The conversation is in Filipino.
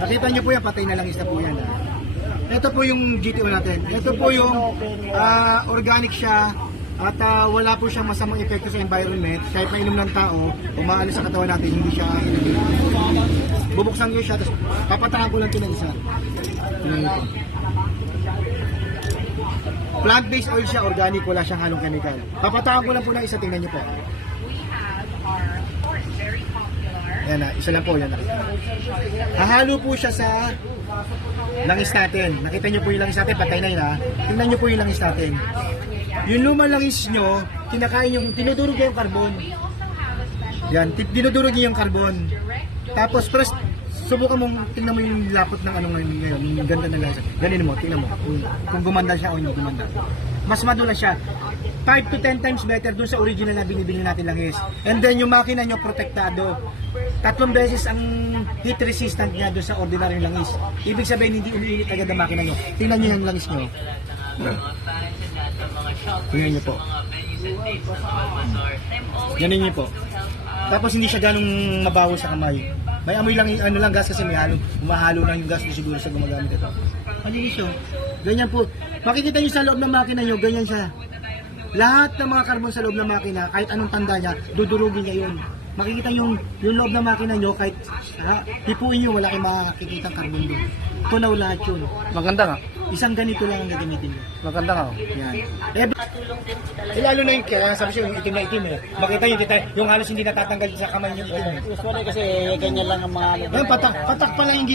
Nakita niyo po yan, patay na langis na po yan. Ito po yung GTO natin. Ito po yung organic siya at wala po siyang masamang epekto sa environment. Kahit mainom ng tao, umaalis sa katawan natin, hindi siya inagay. Bubuksan ko siya, tapos papatahan ko lang ito ng isa. Plant-based oil siya, organic, wala siyang halong chemical. Papatahan ko lang po ng isa, tingnan niyo po. Yan na, isa lang po, yan na. Hahalo po siya sa langis natin. Nakita niyo po yung langis natin, patay na yun ha. Tingnan niyo po yung langis natin. Yung lumang langis nyo, kinakain yung, tinudurog niya yung carbon. Yan, dinudurog niya yung carbon. Tapos, first, subukan mong, tingnan mo yung lapot ng ano ngayon, yung ganda ng langis. Ganin mo, tingnan mo, kung gumanda siya o hindi gumanda. Mas madula siya. 5 to 10 times better dun sa original na binibili natin langis. And then yung makina nyo protektado. 3 beses ang heat resistant niya dun sa ordinary langis. Ibig sabihin hindi umiinit agad ang makina nyo. Tingnan nyo yung langis nyo. Tingnan nyo po. Ganin nyo po. Tapos hindi siya ganong mabaho sa kamay. May amoy lang, ano lang gas kasi may halo. Umahalo lang yung gas doon siguro sa gumagamit ito. Malinis yun. Ganyan po. Makikita nyo sa loob ng makina nyo, ganyan siya. Lahat ng mga carbon sa loob ng makina, kahit anong tanda niya, dudurugin niya yun. Makikita yung loob ng makina nyo, kahit hipuin nyo, wala kayong makikita carbon doon. Tunaw lahat yun. Maganda nga. Isang ganito lang ang gagamitin nyo. Maganda nga. Yan. Lalo na yung kaya sabi siya yung itim na itim eh. Makita nyo, yung halos hindi natatanggal sa kamay yung itim eh. Usually kasi ganyan lang ang mga... Yan, patak pa lang yung